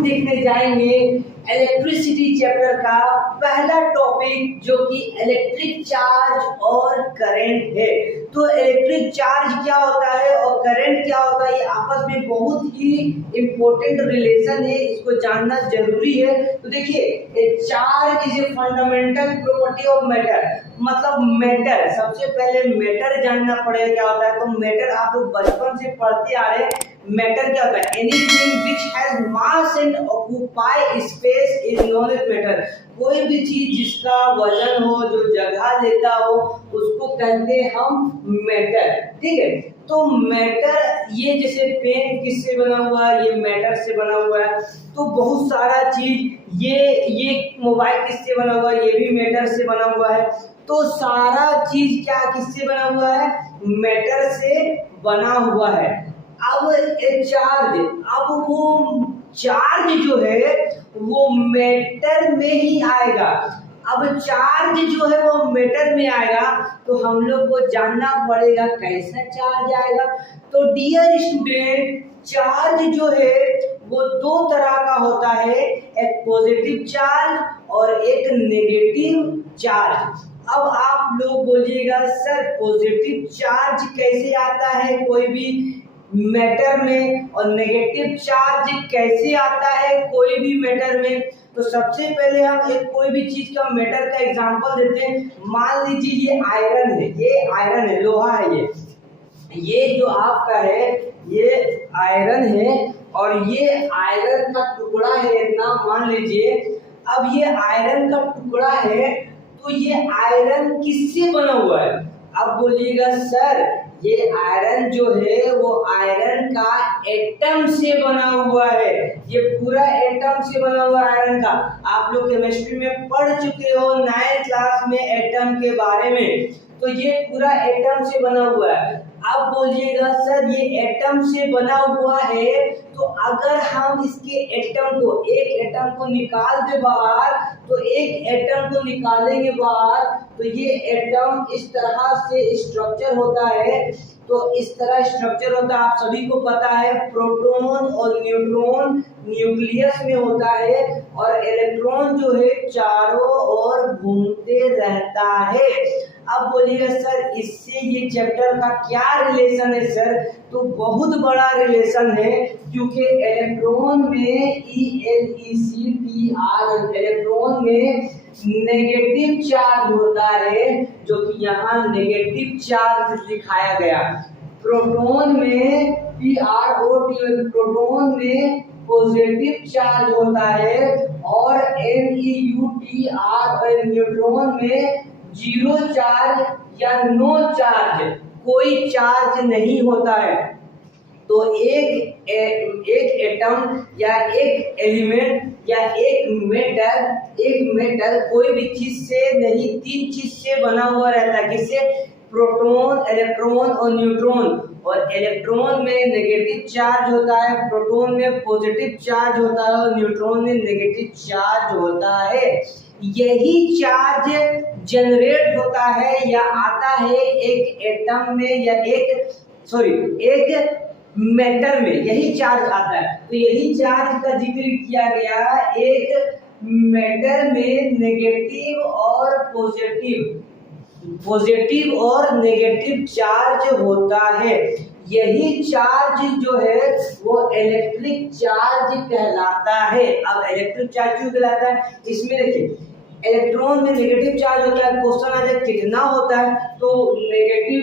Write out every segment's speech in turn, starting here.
हम देखने जाएंगे इलेक्ट्रिसिटी चैप्टर का पहला टॉपिक जो कि इलेक्ट्रिक चार्ज और करंट है। तो इलेक्ट्रिक चार्ज क्या होता है और करंट क्या होता है, ये आपस में बहुत ही इम्पोर्टेंट रिलेशन है, इसको जानना जरूरी है। तो देखिए, charge is a fundamental property of matter, मतलब मैटर, सबसे पहले मैटर जानना पड़ेगा क्या होता है। तो मैटर आप लोग बचपन से पढ़ते आ रहे हैं। मैटर क्या होता है? Anything which has mass and occupy space is known as matter. कोई भी चीज जिसका वजन हो, जो जगह लेता हो, उसको कहते हैं हम मैटर। ठीक है, तो मैटर, ये जैसे पेन किससे बना हुआ है? ये मैटर से बना हुआ है। तो बहुत सारा चीज, ये मोबाइल किससे बना हुआ है? ये भी मैटर से बना हुआ है। तो सारा चीज क्या किससे बना हुआ है? मैटर से बना हुआ है। अब चार्ज, अब वो चार्ज जो है वो मैटर में ही आएगा। अब चार्ज जो है वो मैटर में आएगा, तो हम लोग को जानना पड़ेगा कैसा चार्ज आएगा। तो डियर स्टूडेंट, चार्ज जो है वो दो तरह का होता है, एक पॉजिटिव चार्ज और एक नेगेटिव चार्ज। अब आप लोग बोलिएगा सर पॉजिटिव चार्ज कैसे आता है कोई भी मैटर में, और नेगेटिव चार्ज कैसे आता है कोई भी मैटर में। तो सबसे पहले हम एक कोई भी चीज का मैटर का एग्जांपल देते हैं। मान लीजिए ये आयरन है, ये आयरन है, लोहा है, ये जो आपका है ये आयरन है, और ये आयरन का टुकड़ा है इतना, मान लीजिए। अब ये आयरन का टुकड़ा है, तो ये आयरन किससे बना हुआ है? अब बोलिएगा सर ये आयरन जो है वो आयरन का एटम से बना हुआ है, ये पूरा एटम से बना हुआ आयरन का। आप लोग केमिस्ट्री में पढ़ चुके हो 9th क्लास में एटम के बारे में। तो ये पूरा एटम से बना हुआ है। अब बोलिएगा सर ये एटम से बना हुआ है, तो अगर हम इसके एटम को, एक एटम को निकाल दे बाहर, तो एक एटम को निकालेंगे बाहर, तो ये एटम इस तरह से स्ट्रक्चर होता है। तो इस तरह स्ट्रक्चर होता है, आप सभी को पता है, प्रोटॉन और न्यूट्रॉन न्यूक्लियस में होता है, और इलेक्ट्रॉन जो है चारों ओर घूमते रहता है। अब बोलिए सर इससे ये चैप्टर का क्या रिलेशन है सर? तो बहुत बड़ा रिलेशन है, क्योंकि इलेक्ट्रॉन में ELECTR, इलेक्ट्रॉन में नेगेटिव चार्ज होता है, जो कि यहाँ नेगेटिव चार्ज दिखाया गया। प्रोटॉन में PROT, प्रोटॉन में पॉजिटिव चार्ज होता है, और NEUTR न्यूट्रॉन में जीरो चार्ज या नो चार्ज, कोई चार्ज नहीं होता है। तो एक एटम या एक एलिमेंट या एक मेटल कोई भी चीज से नहीं, तीन चीज से बना हुआ रहता है। किससे? प्रोटॉन, इलेक्ट्रॉन और न्यूट्रॉन। और इलेक्ट्रॉन में नेगेटिव चार्ज होता है, प्रोटॉन में पॉजिटिव चार्ज होता है, और न्यूट्रॉन में नेगेटिव चार्ज होता है। यही चार्ज जनरेट होता है या आता है एक एटम में या एक मैटर में, यही चार्ज आता है। तो यही चार्ज का जिक्र किया गया, एक मैटर में पॉजिटिव और नेगेटिव चार्ज होता है। यही चार्ज जो है वो इलेक्ट्रिक चार्ज कहलाता है। अब इलेक्ट्रिक चार्ज क्यों कहलाता है? इसमें देखिए, इलेक्ट्रॉन में नेगेटिव चार्ज होता है, क्वेश्चन आ जाए कितना होता है, तो negative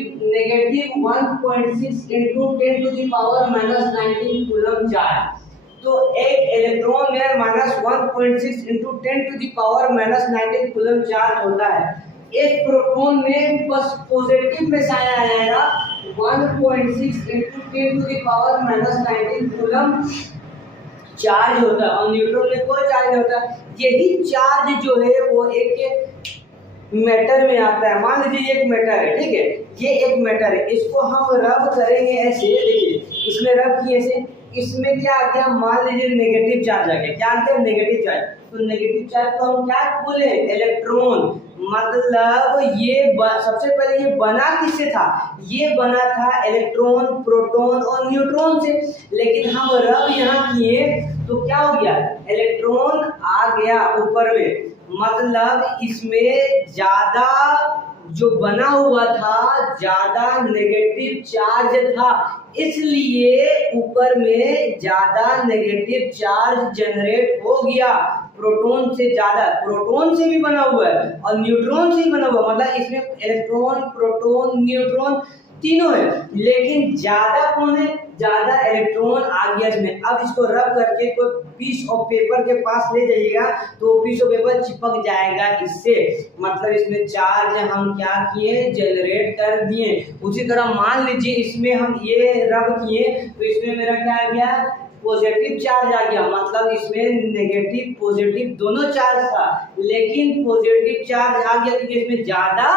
1.6 into 10 to the power -19 coulomb charge. तो एक इलेक्ट्रॉन में -1.6 into 10 to the power -19 coulomb charge होता है। एक प्रोटॉन में बस पॉजिटिव में साइन आ जाएगा, 1.6 into 10 to the power -19 coulomb charge होता है, और न्यूट्रॉन में कोई चार्ज नहीं होता। यही चार्ज जो है वो एक मैटर में आता है। मान लीजिए एक मैटर है, ठीक है, ये एक मैटर है, इसको हम रब करेंगे ऐसे, देखिए इसमें रब किए ऐसे, इसमें क्या आ गया? मान लीजिए नेगेटिव चार्ज आ गया। क्या आ गया? Negative charge. तो नेगेटिव चार्ज को हम क्या बोले? इलेक्ट्रॉन। मतलब ये सबसे पहले ये बना किससे था? ये बना था इलेक्ट्रॉन, प्रोटॉन और न्यूट्रॉन से। लेकिन हम रब यहाँ किए तो क्या हो गया, इलेक्ट्रॉन आ गया ऊपर में, मतलब इसमें ज्यादा जो बना हुआ था, ज्यादा नेगेटिव चार्ज था, इसलिए ऊपर में ज्यादा नेगेटिव चार्ज जनरेट हो गया। प्रोटॉन से ज्यादा, प्रोटॉन से भी बना हुआ है और न्यूट्रॉन से भी बना हुआ, मतलब इसमें इलेक्ट्रॉन, प्रोटॉन, न्यूट्रॉन तीनों है, लेकिन ज्यादा कौन है, ज्यादा इलेक्ट्रॉन आ गया इसमें। अब इसको रब करके कोई पीस ऑफ पेपर के पास ले जाइएगा तो पीस ऑफ पेपर चिपक जाएगा इससे, मतलब इसमें चार्ज हम क्या किए, जनरेट कर दिए। उसी तरह मान लीजिए इसमें हम ये रब किए तो इसमें मेरा क्या आ गया, पॉजिटिव चार्ज आ गया, मतलब इसमें नेगेटिव पॉजिटिव दोनों चार्ज था, लेकिन पॉजिटिव चार्ज आ गया क्योंकि इसमें ज्यादा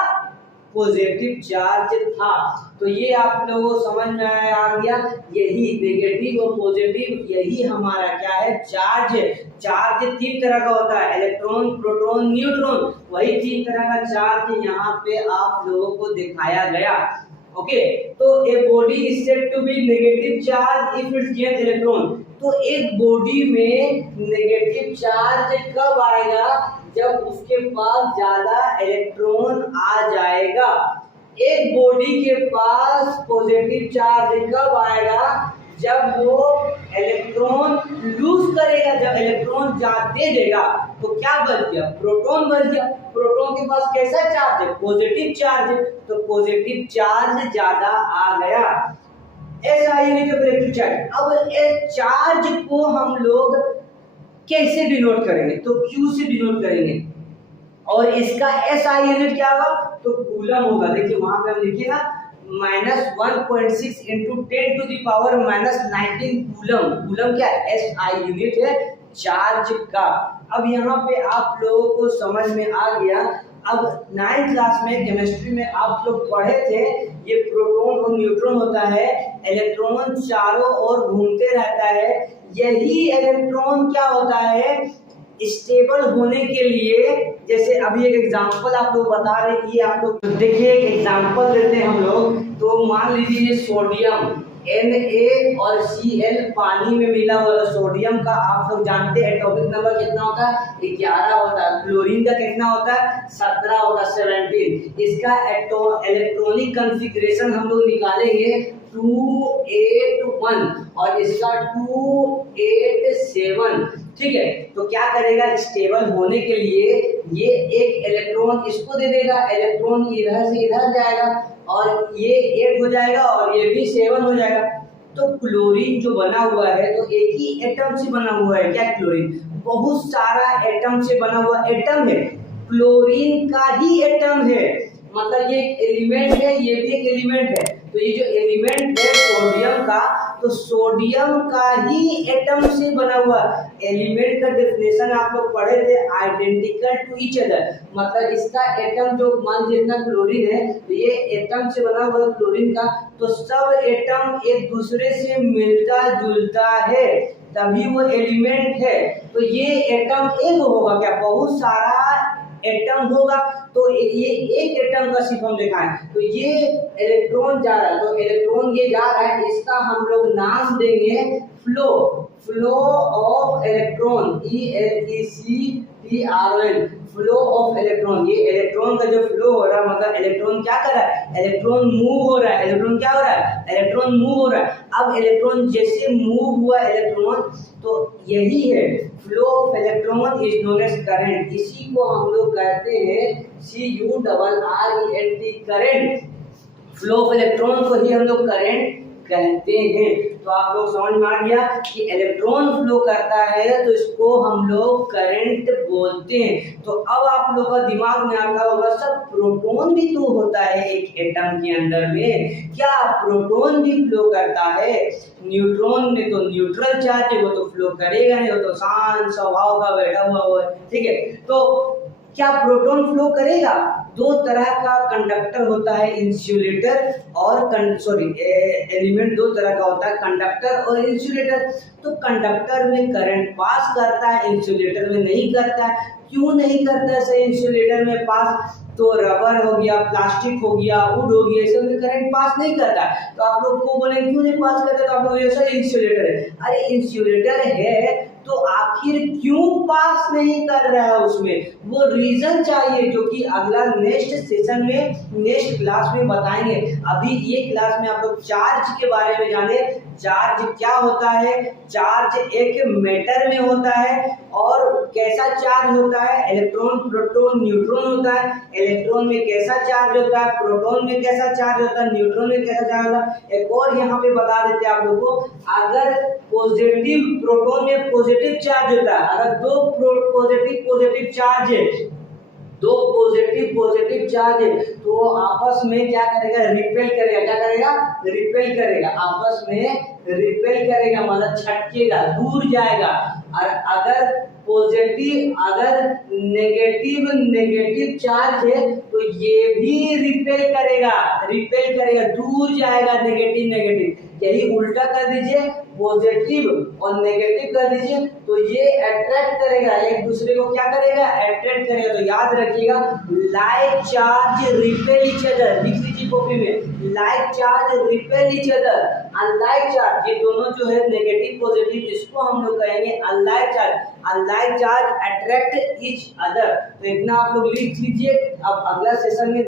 पॉजिटिव चार्ज था। तो ये आप लोगों को समझ में आ गया, यही नेगेटिव और पॉजिटिव, यही हमारा क्या है, चार्ज है। चार्ज तीन तरह का होता है, इलेक्ट्रॉन, प्रोटॉन, न्यूट्रॉन, वही तीन तरह का चार्ज यहाँ पे आप लोगों को दिखाया गया। ओके, तो a body is said to be negative charge if it gain electron. तो एक बॉडी में नेगेटिव चार्ज कब आएगा, जब उसके पास ज्यादा इलेक्ट्रॉन आ जाएगा। एक बॉडी के पास पॉजिटिव चार्ज कब आएगा, जब वो इलेक्ट्रॉन लूज करेगा, जब इलेक्ट्रॉन दे देगा तो क्या बच गया, प्रोटॉन बच गया। प्रोटॉन के पास कैसा चार्ज है, पॉजिटिव चार्ज है, तो पॉजिटिव चार्ज ज्यादा आ गया। ऐसा यूनिट ऑफ इलेक्ट्रिक चार्ज। अब इस चार्ज को हम लोग कैसे डिनोट करेंगे, तो Q से डिनोट करेंगे, और इसका SI यूनिट क्या होगा, तो कूलम होगा। देखिए वहां पे हम लिखिए ना, -1.6 × 10⁻⁻19 कूलम। कूलम क्या है, SI यूनिट है चार्ज का। अब यहाँ पे आप लोगों को समझ में आ गया। अब 9th क्लास में केमिस्ट्री में आप लोग पढ़े थे, ये प्रोटॉन और न्यूट्रॉन होता है, इलेक्ट्रॉन चारों ओर घूमते रहता है। यही इलेक्ट्रॉन क्या होता है, स्टेबल होने के लिए, जैसे अभी एक एग्जांपल आप लोग बता रहे हैं, ये आप लोग देखिए एक एग्जांपल देते हैं हम लोग। तो मान लीजिए ये सोडियम Na और Cl पानी में मिला हुआ, सोडियम का आप लोग जानते हैं एटॉमिक नंबर कितना होता है, 11 होता है। क्लोरीन का कितना होता है, 17 होता है, 17। इसका इलेक्ट्रॉनिक कॉन्फ़िगरेशन हम लोग निकालेंगे 281 और इसका 287। ठीक है, तो क्या करेगा, स्टेबल होने के लिए ये एक इलेक्ट्रॉन इसको दे देगा, इलेक्ट्रॉन इधर से इधर जाएगा और ये 8 हो जाएगा और ये भी 7 हो जाएगा। तो क्लोरीन जो बना हुआ है, तो एक ही एटम से बना हुआ है क्या, क्लोरीन बहुत सारा एटम से बना हुआ एटम है, क्लोरीन का ही एटम है, मतलब ये एक एलिमेंट है, ये भी एक एलिमेंट है। तो ये जो एलिमेंट है सोडियम का, तो सोडियम का ही एटम से बना हुआ एलिमेंट का डेफिनेशन आप लोग पढ़े थे, आइडेंटिकल टू ईच अदर, मतलब इसका एटम जो मान लीजिए इतना क्लोरीन है, तो ये एटम से बना हुआ क्लोरीन का, तो सब एटम एक दूसरे से मिलता जुलता है, तभी वो एलिमेंट है। तो ये एटम एक होगा क्या, बहुत सारा एटम होगा, तो ये एक एटम का सिर्फ हम दिखाएं, तो ये इलेक्ट्रॉन जा रहा है, तो इलेक्ट्रॉन ये जा रहा है, इसका हम लोग नाम देंगे flow, flow of electron, ELECTRON, flow of electron. ये इलेक्ट्रॉन का जो फ्लो हो रहा है, मतलब इलेक्ट्रॉन क्या कर रहा है, इलेक्ट्रॉन मूव हो रहा है, इलेक्ट्रॉन क्या हो रहा है, इलेक्ट्रॉन मूव हो रहा है। अब इलेक्ट्रॉन जैसे मूव हुआ इलेक्ट्रॉन, तो यही है flow of electron is known as current, इसी को हम लोग कहते हैं CURRENT, current. Flow of electron को ही हम लोग करंट कहते हैं। तो आप लोग समझ में आ गया कि इलेक्ट्रॉन फ्लो करता है तो इसको हम लोग करंट बोलते हैं। तो अब आप लोग का दिमाग में आता होगा, सब प्रोटॉन भी तो होता है एक एटम के अंदर में, क्या प्रोटॉन भी फ्लो करता है? न्यूट्रॉन में तो न्यूट्रल चार्ज है, वो तो फ्लो करेगा नहीं, वो तो शांत स्वभाव का बैठा हुआ है, ठीक है। तो क्या प्रोटॉन फ्लो करेगा? दो तरह का कंडक्टर होता है, इंसुलेटर और एलिमेंट दो तरह का होता है, कंडक्टर और इंसुलेटर। तो कंडक्टर में करंट पास करता है, इंसुलेटर में नहीं करता है। क्यों नहीं करता है सर इंसुलेटर में पास? तो रबर हो गया, प्लास्टिक हो गया, वुड हो गया, इसमें करंट पास नहीं करता। तो आप लोग को बोले क्यों नहीं पास करता, तो आप लोग ये सर इंसुलेटर है। अरे इंसुलेटर है तो आखिर क्यों पास नहीं कर रहा है, उसमें वो रीजन चाहिए, जो कि अगला नेक्स्ट सेशन में नेक्स्ट क्लास में बताएंगे। अभी ये क्लास में आप लोग चार्ज के बारे में जाने, चार्ज क्या होता है, चार्ज एक मैटर में होता है और कैसा चार्ज होता है, इलेक्ट्रॉन प्रोटॉन न्यूट्रॉन होता है, इलेक्ट्रॉन में कैसा चार्ज होता है, प्रोटॉन में कैसा चार्ज होता है, न्यूट्रॉन में कैसा चार्ज होता है। एक और यहाँ पे बता देते हैं आप लोगों को, अगर पॉजिटिव प्रोटॉन में पॉजिटिव चार्ज होता है, अगर दो पॉजिटिव चार्ज है, दो पॉजिटिव चार्ज है, तो आपस में क्या करेगा, रिपेल करेगा। क्या करेगा, रिपेल करेगा, आपस में रिपेल करेगा, मतलब छटकेगा, दूर जाएगा। और अगर पॉजिटिव, अगर नेगेटिव चार्ज है तो ये भी रिपेल करेगा, दूर जाएगा, नेगेटिव। यही उल्टा कर दीजिए, पॉजिटिव और नेगेटिव कर दीजिए, तो ये अट्रैक्ट करेगा, एक दूसरे को क्या करेगा, अट्रैक्ट करेगा। तो याद रखिएगा, like charge repel each other, लिख लीजिए कॉपी में, like charge repel each other, unlike charge, ये दोनों जो है नेगेटिव पॉजिटिव, इसको हम लोग कहेंगे unlike charge attract each other. तो इतना आप लोग लिख लीजिए। अब अगला सेशन में